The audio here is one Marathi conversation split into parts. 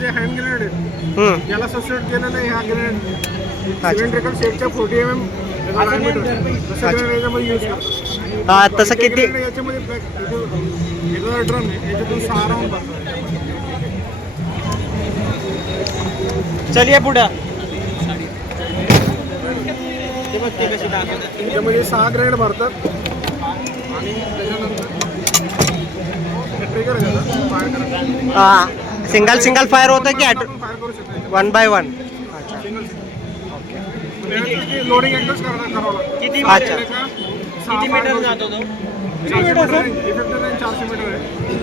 जे हँड ग्रेनेड आहे याला सबस्टिट्यूट केलेलं आहे ह्या ग्रेनेड सिलेंड्रिकल शेपच्या 40 mm याच्यामध्ये यूज करतो। तसं किती याच्यामध्ये वेगळा ड्रम आहे याच्यातून 6 राऊंड भरतो। चलिए पुढं त्याच्यामध्ये 6 ग्रेनेड भरतात आणि त्याच्यानंतर ट्रिगर घेतात फायर करतात। सिंगल फायर होतं की फायर करू शकतो 1 by 1? लोडिंग अँगल्स करावं लागतं। किती मीटर जातो तो? 400 मीटर आहे, इफेक्टिव्ह रेंज 400 मीटर आहे।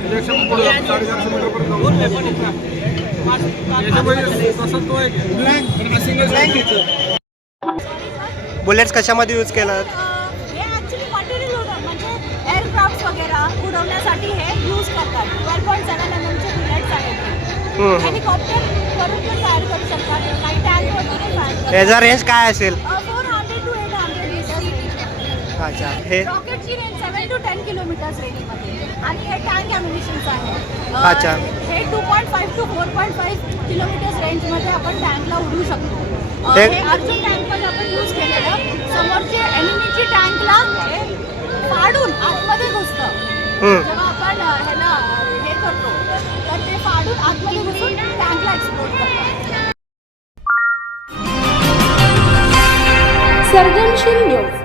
त्याच्यापेक्षा पुढे 450 मीटर पर्यंत याच्यामध्ये तसं तो एक सिंगल बुलेट्स कशामध्ये यूज केलं? हे ॲक्च्युली मटेरियल होतं म्हणजे एअरक्राफ्ट वगैरे उडवण्यासाठी हे यूज करतात। 12.7 mm चे बुलेट्स आहेत। हेलिकॉप्टर करून पण तयार करू शकतात, काही टँक वगैरे तयार याचा रेंज काय असेल? 400 to 800 मीटर्स। अच्छा, हे रॉकेटची रेंज 7 to 10 किलोमीटर्स रेंजमध्ये आणि हे टँक ॲम्युनिशनचं आहे। अच्छा। हे 2.5 to 4.5 किलोमीटर्स रेंजमध्ये आपण टँकला उडवू शकतो। हे हे अर्जुन टँकमध्ये आपण यूज केलेलं समोरचे एनिमीची टँकला फाडून आतमध्ये घुसतं। जेव्हा आपण ह्याला हे करतो तर ते फाडून आतमध्ये घुसून टँकला एक्सप्लोड करतात। सर्जनशील न्यूज